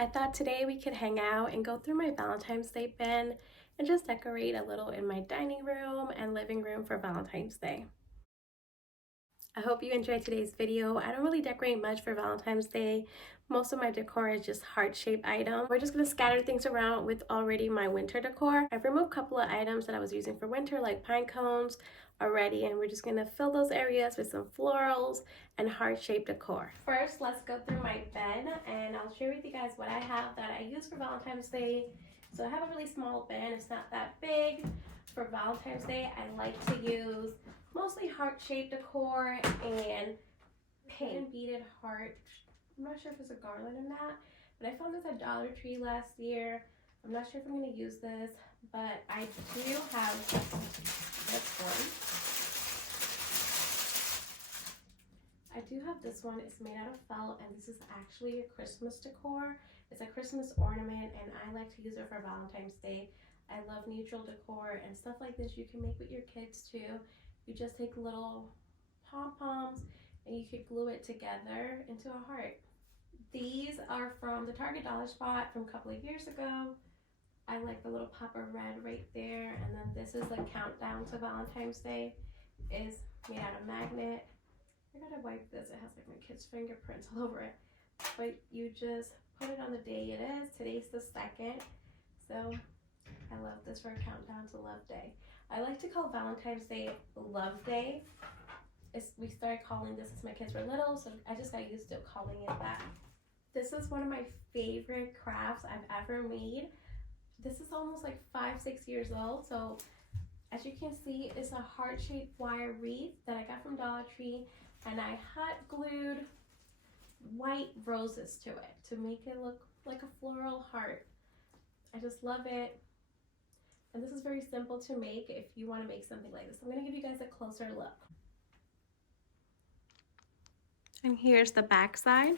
I thought today we could hang out and go through my Valentine's Day bin and just decorate a little in my dining room and living room for Valentine's Day. I hope you enjoyed today's video. I don't really decorate much for Valentine's Day. Most of my decor is just heart-shaped items. We're just going to scatter things around with already my winter decor. I've removed a couple of items that I was using for winter, like pine cones already, and we're just going to fill those areas with some florals and heart-shaped decor. First, let's go through my bin, and I'll share with you guys what I have that I use for Valentine's Day. So I have a really small bin. It's not that big. For Valentine's Day, I like to use mostly heart-shaped decor and paint and beaded heart. I'm not sure if it's a garland in that, but I found this at Dollar Tree last year. I'm not sure if I'm going to use this, but I do have this one. I do have this one. It's made out of felt, and this is actually a Christmas decor. It's a Christmas ornament, and I like to use it for Valentine's Day. I love neutral decor and stuff like this you can make with your kids too. You just take little pom-poms and you could glue it together into a heart. These are from the Target Dollar Spot from a couple of years ago. I like the little pop of red right there, and then this is the countdown to Valentine's Day. It's made out of magnet. I gotta wipe this. It has like my kid's fingerprints all over it. But you just put it on the day it is. Today's the 2nd. So I love this for a countdown to Love Day. I like to call Valentine's Day Love Day. We started calling this as my kids were little, so I just got used to calling it that. This is one of my favorite crafts I've ever made. This is almost like 5-6 years old, so as you can see, it's a heart-shaped wire wreath that I got from Dollar Tree, and I hot glued white roses to it to make it look like a floral heart. I just love it. And this is very simple to make if you want to make something like this. I'm going to give you guys a closer look. And here's the back side.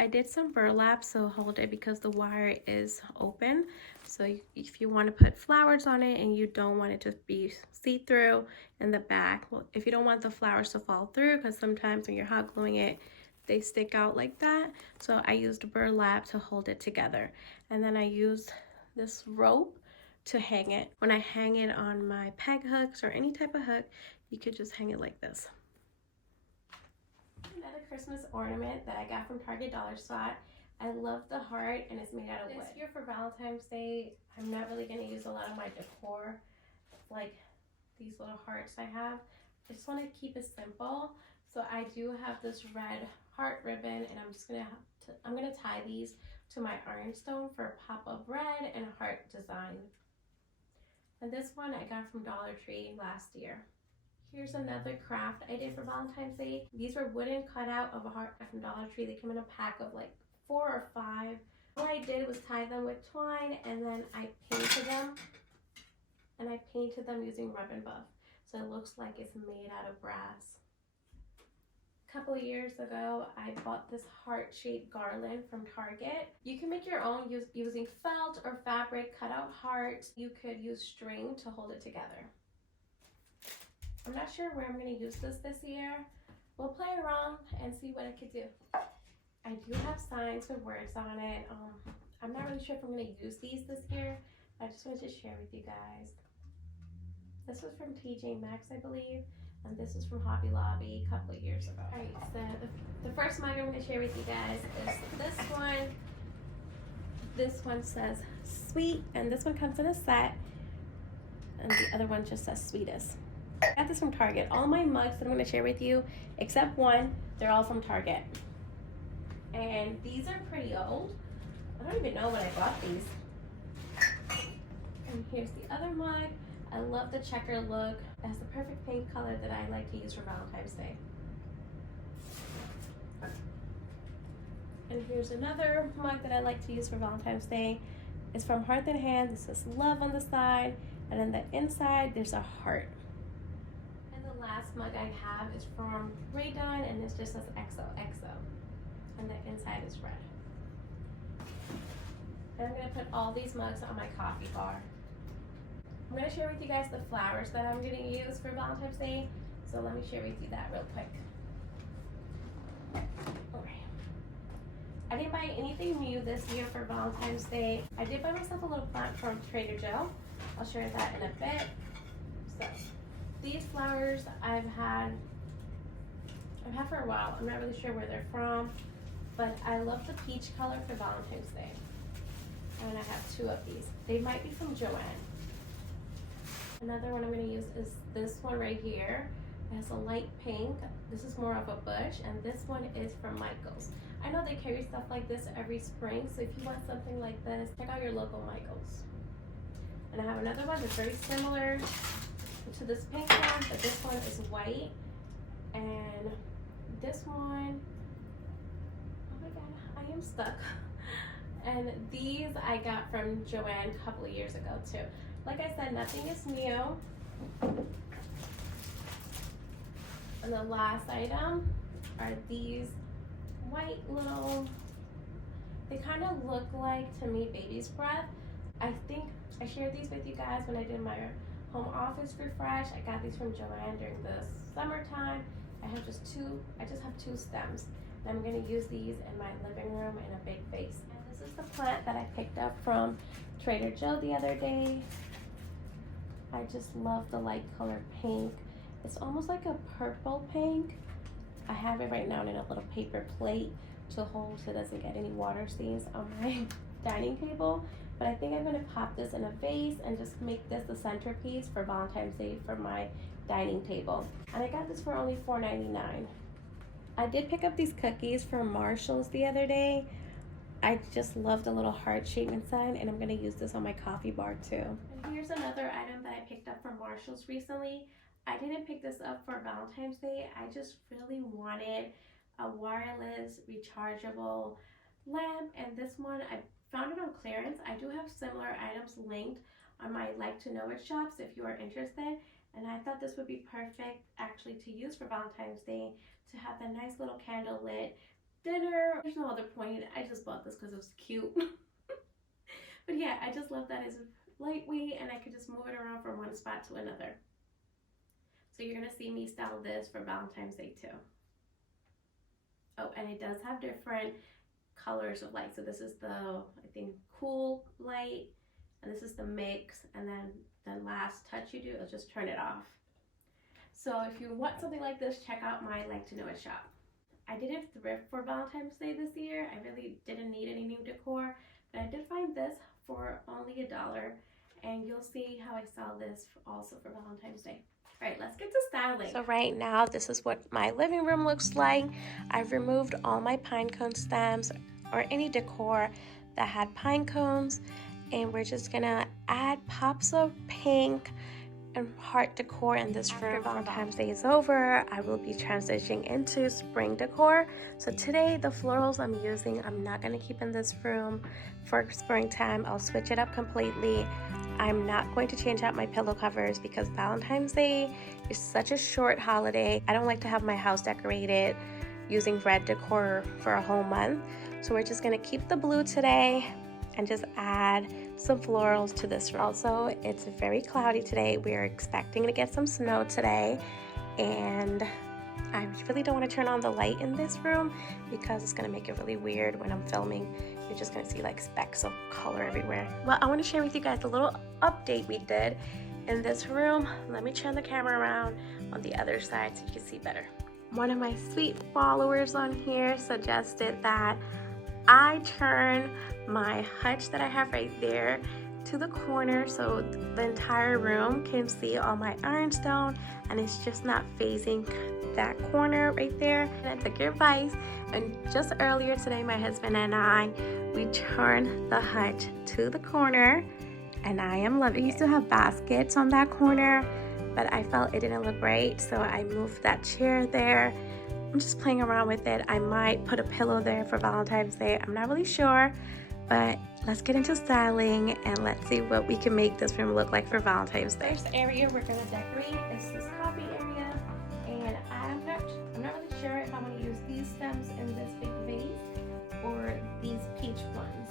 I did some burlap so hold it because the wire is open. So if you want to put flowers on it and you don't want it to be see-through in the back, well, if you don't want the flowers to fall through, because sometimes when you're hot gluing it, they stick out like that. So I used burlap to hold it together. And then I used this rope to hang it. When I hang it on my peg hooks or any type of hook, you could just hang it like this. Another Christmas ornament that I got from Target Dollar Spot. I love the heart, and it's made out of wood. This year for Valentine's Day, I'm not really going to use a lot of my decor, like these little hearts I have. I just want to keep it simple. So I do have this red heart ribbon, and I'm gonna tie these to my ironstone for a pop of red and a heart design. And this one I got from Dollar Tree last year. Here's another craft I did for Valentine's Day. These were wooden cutout of a heart from Dollar Tree. They come in a pack of like 4 or 5. What I did was tie them with twine, and then I painted them. And I painted them using rub and buff. So it looks like it's made out of brass. A couple of years ago, I bought this heart-shaped garland from Target. You can make your own using felt or fabric, cut out hearts. You could use string to hold it together. I'm not sure where I'm going to use this year. We'll play around and see what I could do. I do have signs with words on it. I'm not really sure if I'm going to use these this year. I just wanted to share with you guys. This was from TJ Maxx, I believe. And this is from Hobby Lobby a couple of years ago. Alright, so the first mug I'm going to share with you guys is this one. This one says sweet, and this one comes in a set. And the other one just says sweetest. I got this from Target. All my mugs that I'm going to share with you, except one, they're all from Target. And these are pretty old. I don't even know when I bought these. And here's the other mug. I love the checker look. It has the perfect pink color that I like to use for Valentine's Day. And here's another mug that I like to use for Valentine's Day. It's from Hearth and Hand. This says love on the side, and on the inside there's a heart. And the last mug I have is from Ray Dunn, and it just says XOXO. And the inside is red. And I'm going to put all these mugs on my coffee bar. I'm going to share with you guys the flowers that I'm going to use for Valentine's Day. So let me share with you that real quick. Alright. I didn't buy anything new this year for Valentine's Day. I did buy myself a little plant from Trader Joe. I'll share that in a bit. So these flowers I've had for a while. I'm not really sure where they're from, but I love the peach color for Valentine's Day. And I have 2 of these. They might be from Joanne. Another one I'm going to use is this one right here. It has a light pink. This is more of a bush, and this one is from Michael's. I know they carry stuff like this every spring, so if you want something like this, check out your local Michael's. And I have another one that's very similar to this pink one, but this one is white. And this one, oh my god, I am stuck. And these I got from Joanne a couple of years ago too. Like I said, nothing is new. And the last item are these white little, they kind of look like, to me, baby's breath. I think I shared these with you guys when I did my home office refresh. I got these from Joanne during the summertime. I just have 2 stems. And I'm going to use these in my living room in a big vase. And this is the plant that I picked up from Trader Joe the other day. I just love the light color pink. It's almost like a purple pink. I have it right now in a little paper plate to hold so it doesn't get any water stains on my dining table. But I think I'm going to pop this in a vase and just make this the centerpiece for Valentine's Day for my dining table. And I got this for only $4.99. I did pick up these cookies from Marshall's the other day. I just love the little heart shape inside, and I'm going to use this on my coffee bar too. And here's another item that I picked up from Marshall's recently. I didn't pick this up for Valentine's Day. I just really wanted a wireless rechargeable lamp, and this one I found it on clearance. I do have similar items linked on my Like to Know It shops if you are interested, and I thought this would be perfect actually to use for Valentine's Day, to have the nice little candle lit dinner. There's no other point. I just bought this because it was cute. But yeah, I just love that it's lightweight and I could just move it around from one spot to another. So you're gonna see me style this for Valentine's Day too. Oh, and it does have different colors of light. So this is the, I think, cool light, and this is the mix, and then the last touch you do is just turn it off. So if you want something like this, check out my Like to Know It shop. I didn't thrift for Valentine's Day this year. I really didn't need any new decor, but I did find this for only $1, and you'll see how I sell this also for Valentine's Day. All right, let's get to styling. So right now, this is what my living room looks like. I've removed all my pine cone stems or any decor that had pine cones, and we're just gonna add pops of pink and heart decor in this room. After Valentine's Day is over, I will be transitioning into spring decor. So today, the florals I'm using, I'm not gonna keep in this room for springtime. I'll switch it up completely. I'm not going to change out my pillow covers because Valentine's Day is such a short holiday. I don't like to have my house decorated using red decor for a whole month. So we're just gonna keep the blue today and just add some florals to this room. Also, it's very cloudy today. We are expecting to get some snow today, and I really don't want to turn on the light in this room because it's going to make it really weird when I'm filming. You're just going to see like specks of color everywhere. Well, I want to share with you guys a little update we did in this room. Let me turn the camera around on the other side so you can see better. One of my sweet followers on here suggested that I turn my hutch that I have right there to the corner so the entire room can see all my ironstone, and it's just not facing that corner right there. And I took your advice, and just earlier today my husband and I, we turned the hutch to the corner, and I am loving it. We still have baskets on that corner, but I felt it didn't look right, so I moved that chair there. I'm just playing around with it. I might put a pillow there for Valentine's Day. I'm not really sure, but let's get into styling and let's see what we can make this room look like for Valentine's Day. First area we're gonna decorate is this coffee area, and I'm not really sure if I'm gonna use these stems in this big vase or these peach ones.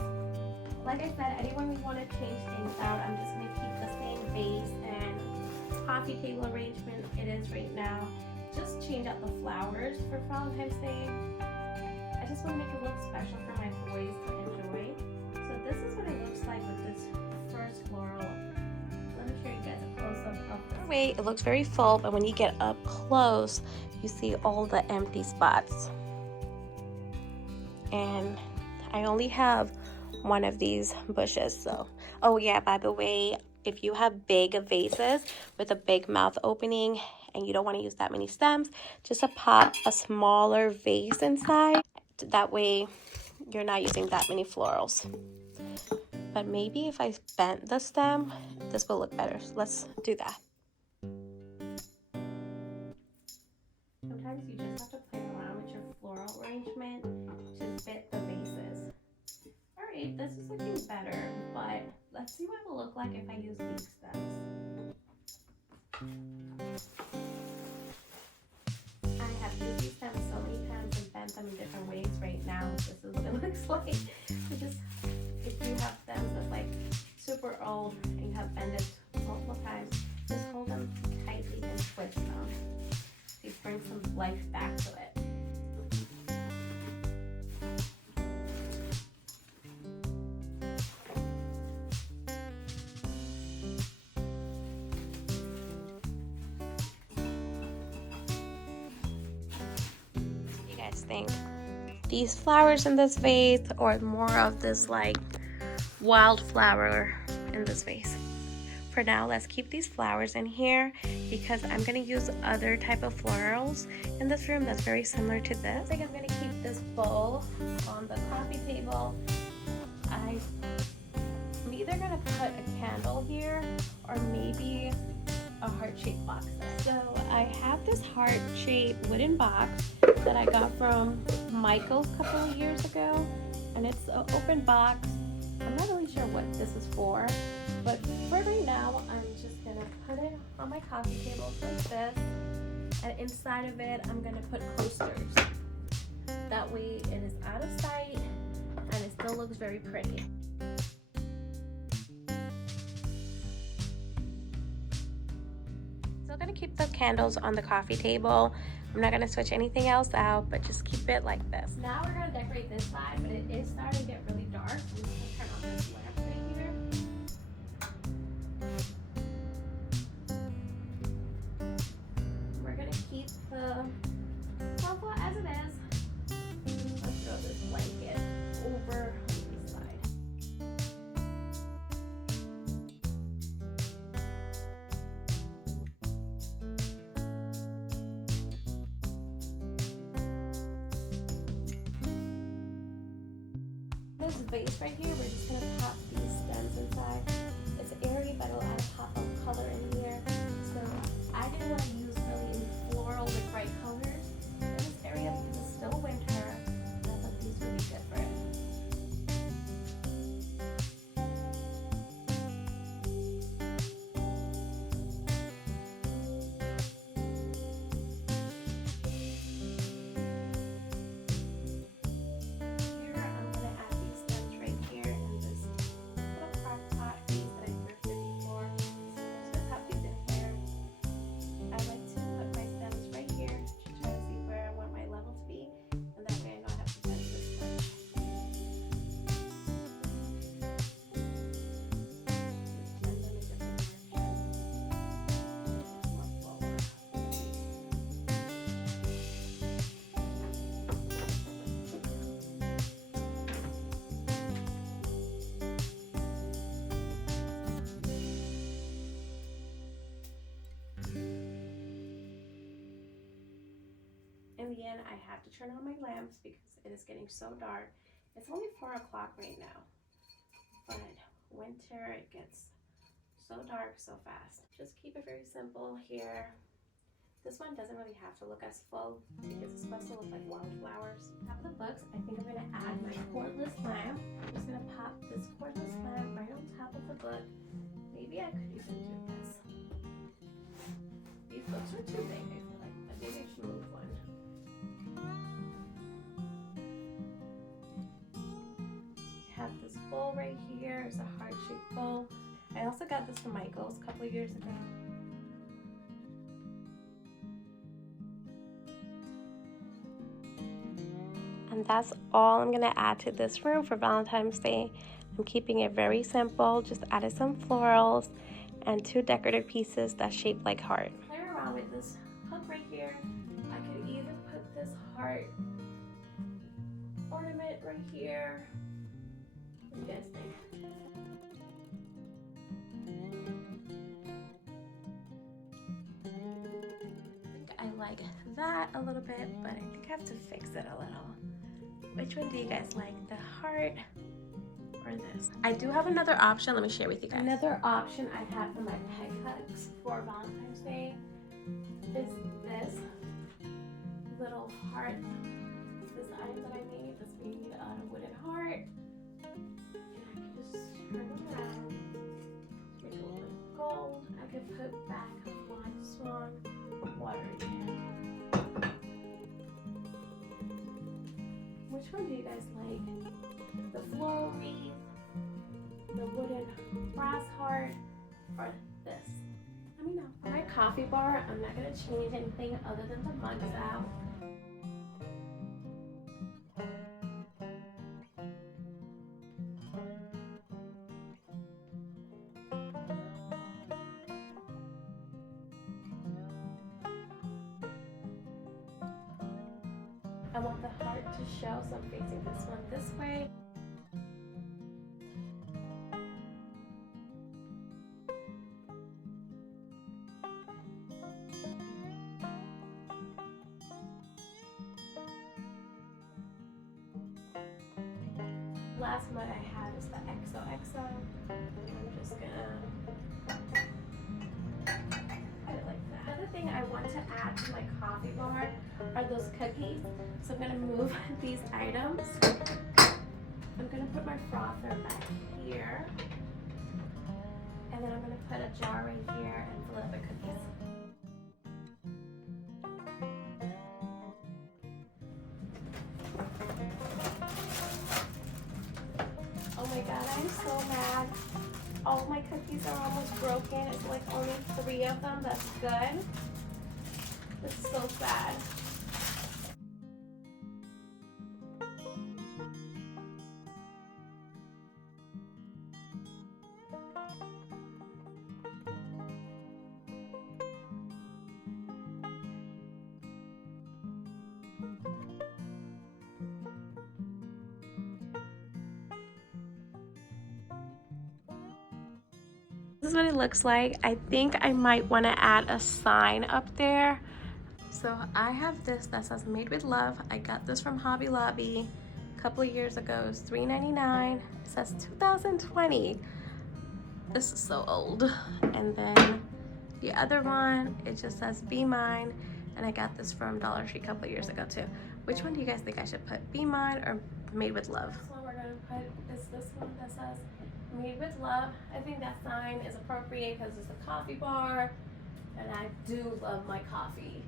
Like I said, I didn't really want to change things out. I'm just gonna keep the same vase and coffee table arrangement it is right now. Just change out the flowers for Valentine's Day. I just also make it look special for my boys to enjoy. So this is what it looks like with this first floral. Let me show you guys a close-up of this. Wait, it looks very full, but when you get up close, you see all the empty spots. And I only have one of these bushes, so. Oh yeah, by the way, if you have big vases with a big mouth opening and you don't want to use that many stems, just pop a smaller vase inside. That way you're not using that many florals. But maybe if I bent the stem, this will look better. So let's do that. Sometimes you just have to play around with your floral arrangement to fit the vases. Alright, this is looking better, but let's see what it will look like if I use these stems. I have used these stems so many times and bent them in different ways. Right now, this is what it looks like. So just, if you have stems that's like super old and you have bent it multiple times, just hold them tightly and twist them. So you bring some life back to it. Think these flowers in this vase or more of this like wildflower in this vase. For now, let's keep these flowers in here because I'm going to use other type of florals in this room that's very similar to this. I think I'm going to keep this bowl on the coffee table. I'm either going to put a candle here or maybe a heart-shaped box there. So I have this heart-shaped wooden box that I got from Michael's a couple of years ago, and it's an open box. I'm not really sure what this is for, but for right now I'm just gonna put it on my coffee table like this, and inside of it I'm gonna put coasters. That way it is out of sight and it still looks very pretty. Still gonna keep the candles on the coffee table. I'm not gonna switch anything else out, but just keep it like this. Now we're gonna decorate this side, but it is starting to get really dark. So I'm just gonna turn on this lamp right here. We're gonna keep the sofa as it is. Let's throw this blanket over this side. This vase right here, we're just gonna pop these stems inside. It's airy, but it'll add a pop of color in here. So I didn't want to use really any floral with bright colors in this area because it's still winter. And I thought these would be different. In the end, I have to turn on my lamps because it is getting so dark. It's only 4 o'clock right now, but winter, it gets so dark so fast. Just keep it very simple here. This one doesn't really have to look as full because it's supposed to look like wildflowers. Top of the books, I think I'm going to add my cordless lamp. I'm just going to pop this cordless lamp right on top of the book. Maybe I could even do this. These books are too big, I feel like, but maybe I should move one. Have this bowl right here. It's a heart-shaped bowl. I also got this from Michael's a couple of years ago. And And that's all I'm gonna add to this room for Valentine's Day. I'm keeping it very simple, just added some florals and 2 decorative pieces that shape like heart. Play around with this hook right here. I could either put this heart ornament right here. What do you guys think? I like that a little bit, but I think I have to fix it a little. Which one do you guys like, the heart or this? I do have another option. Let me share with you guys. Another option I have for my peg hooks for Valentine's Day is this little heart design that I made. That's made out of wooden heart. And I can just turn it around, make it with gold. I could put back my swan water again. Which one do you guys like? The floral wreath, the wooden brass heart, or this? Let me know. For my coffee bar, I'm not going to change anything other than the mugs out. I want the heart to show, so I'm facing this one this way. Last mug I have is the XOXO. I'm just gonna put it like that. Another thing I want to add to my coffee bar are those cookies. So I'm gonna move these items. I'm gonna put my frother back here. And then I'm gonna put a jar right here and fill it with cookies. Oh my god, I'm so mad. All my cookies are almost broken. It's like only 3 of them. That's good. It's so sad. This is what it looks like. I think I might want to add a sign up there. So I have this that says made with love. I got this from Hobby Lobby a couple of years ago. It's $3.99. It says 2020. This is so old. And then the other one, it just says be mine. And I got this from Dollar Tree a couple of years ago too. Which one do you guys think I should put? Be mine or made with love? This one we're gonna put is this one that says made with love. I think that sign is appropriate because it's a coffee bar and I do love my coffee.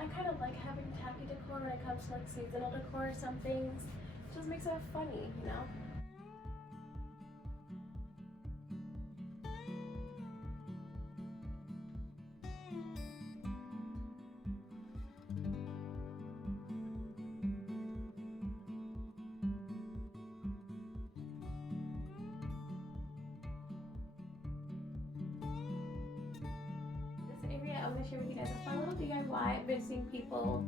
I kind of like having tacky decor when it comes to like seasonal decor. Some things just makes it funny, you know? I'm going to share with you guys a fun little DIY. I've been seeing people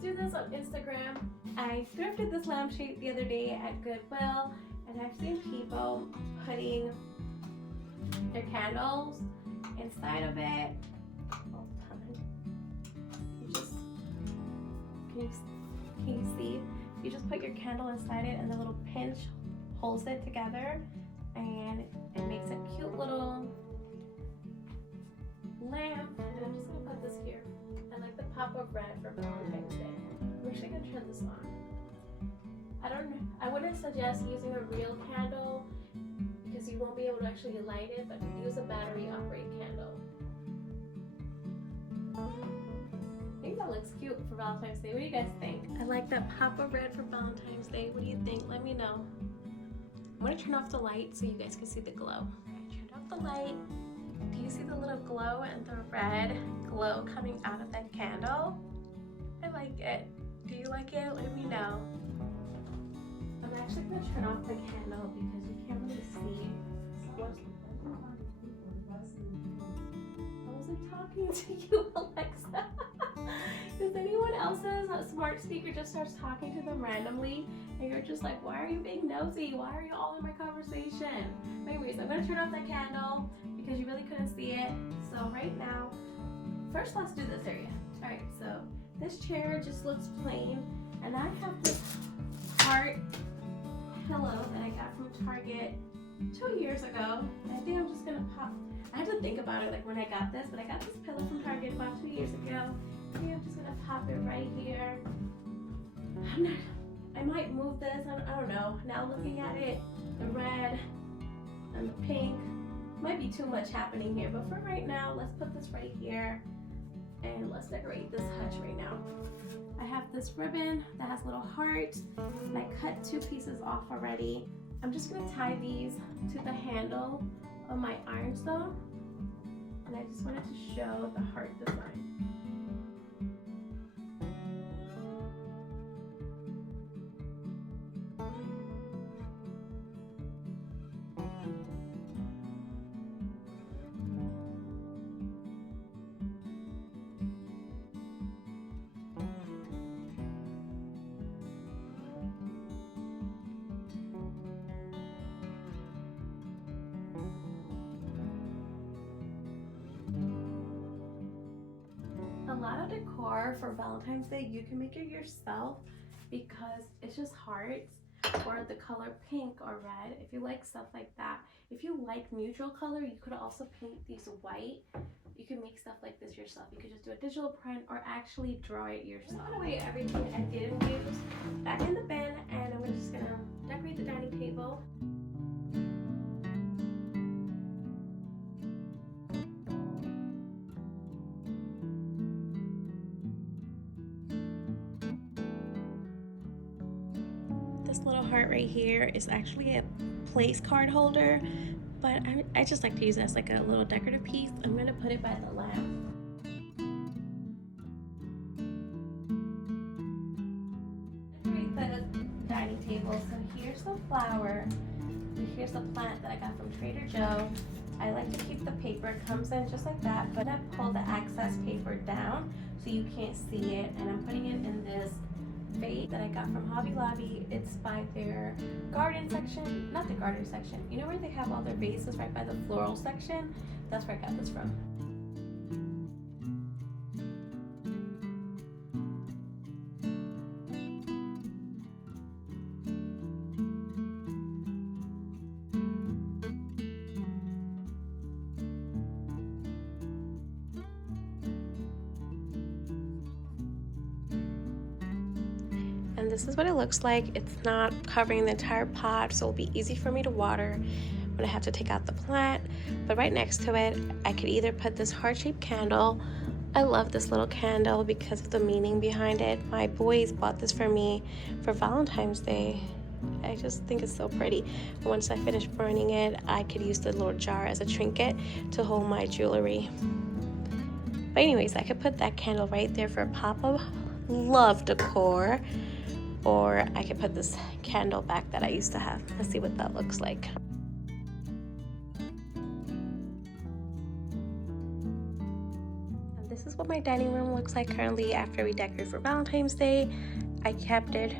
do this on Instagram. I thrifted this lampshade the other day at Goodwill, and I've seen people putting their candles inside of it. Hold on. Can you see? You just put your candle inside it, and the little pinch holds it together, and it makes a cute little lamp. And I'm just gonna put this here. I like the pop of red for Valentine's Day. I'm actually gonna turn this on. I wouldn't suggest using a real candle because you won't be able to actually light it, but use a battery operated candle. I think that looks cute for Valentine's Day. What do you guys think? I like that pop of red for Valentine's Day. What do you think? Let me know. I'm gonna turn off the light so you guys can see the glow. I turned off the light. Do you see the little glow and the red glow coming out of that candle? I like it. Do you like it? Let me know. I'm actually going to turn off the candle because you can't really see what's... I wasn't talking to you, Alexa. Does anyone else's smart speaker just starts talking to them randomly and you're just like, why are you being nosy? Why are you all in my conversation? Anyways, I'm going to turn off that candle because you really couldn't see it. So right now, first let's do this area. Alright, so this chair just looks plain, and I have this heart pillow that I got from Target 2 years ago. And I think I'm just gonna pop, I had to think about it like when I got this, but I got this pillow from Target about 2 years ago. I think I'm just gonna pop it right here. I might move this, I don't know. Now looking at it, the red and the pink, might be too much happening here, but for right now, let's put this right here and let's decorate this hutch right now. I have this ribbon that has little hearts, and I cut 2 pieces off already. I'm just gonna tie these to the handle of my ironstone, and I just wanted to show the heart design. A lot of decor for Valentine's Day, you can make it yourself because it's just hearts or the color pink or red if you like stuff like that. If you like neutral color, you could also paint these white. You can make stuff like this yourself. You could just do a digital print or actually draw it yourself. I'm gonna put everything I didn't use back in the bin, and I'm just gonna decorate the dining table. This little heart right here is actually a place card holder, but I just like to use it as like a little decorative piece. I'm going to put it by the lamp. Decorate the dining table. So here's the flower, and here's the plant that I got from Trader Joe. I like to keep the paper, it comes in just like that, but I pull the excess paper down so you can't see it, and I'm putting it in this vase that I got from Hobby Lobby. It's by their garden section, not the garden section, you know where they have all their vases right by the floral section? That's where I got this from. And this is what it looks like. It's not covering the entire pot, so it'll be easy for me to water when I have to take out the plant. But right next to it, I could either put this heart-shaped candle. I love this little candle because of the meaning behind it. My boys bought this for me for Valentine's Day. I just think it's so pretty. Once I finish burning it, I could use the little jar as a trinket to hold my jewelry. But anyways, I could put that candle right there for a pop of love decor. Or I could put this candle back that I used to have. Let's see what that looks like. And this is what my dining room looks like currently after we decorate for Valentine's Day. I kept it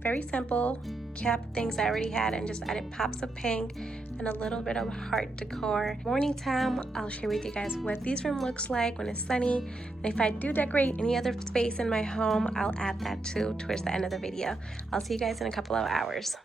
very simple, kept things I already had, and just added pops of pink and a little bit of heart decor. Morning time, I'll share with you guys what this room looks like when it's sunny, and if I do decorate any other space in my home, I'll add that too towards the end of the video. I'll see you guys in a couple of hours.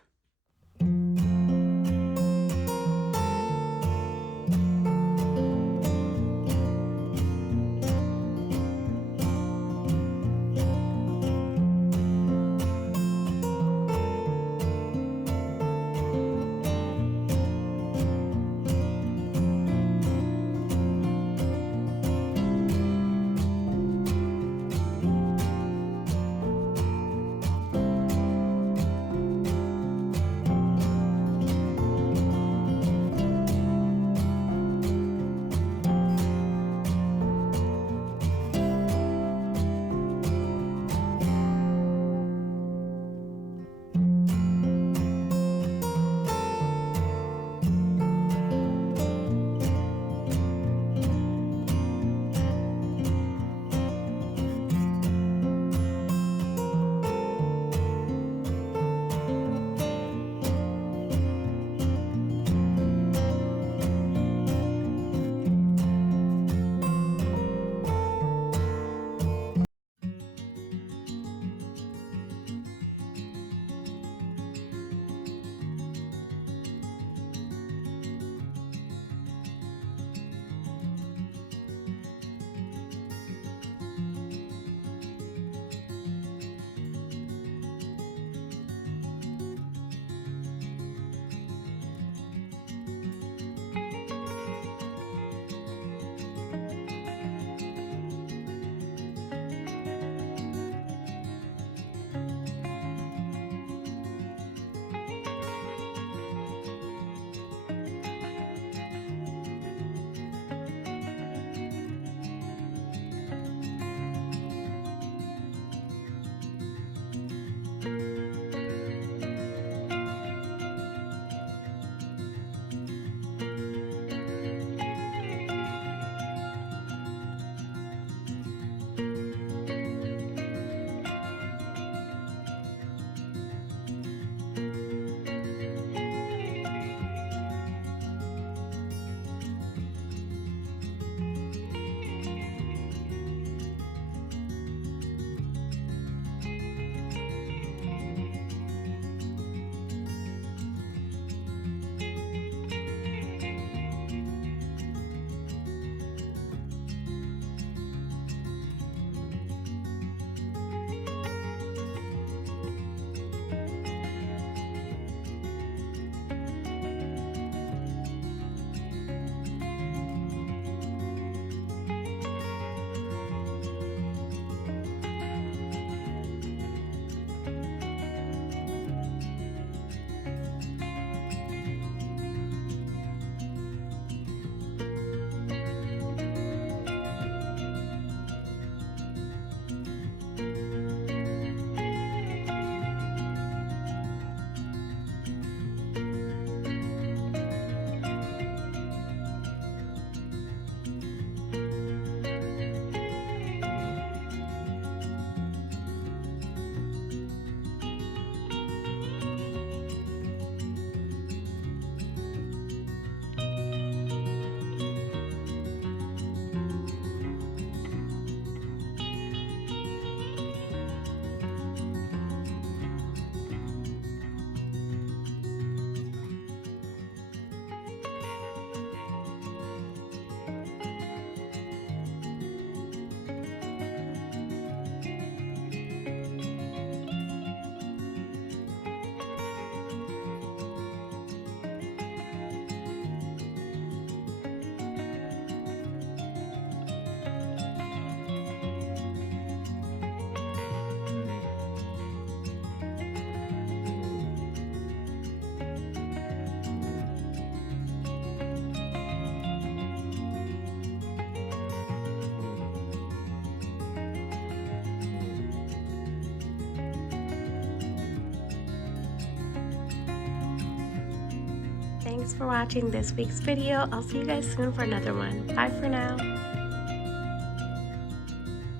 guys for watching this week's video. I'll see you guys soon for another one. Bye for now.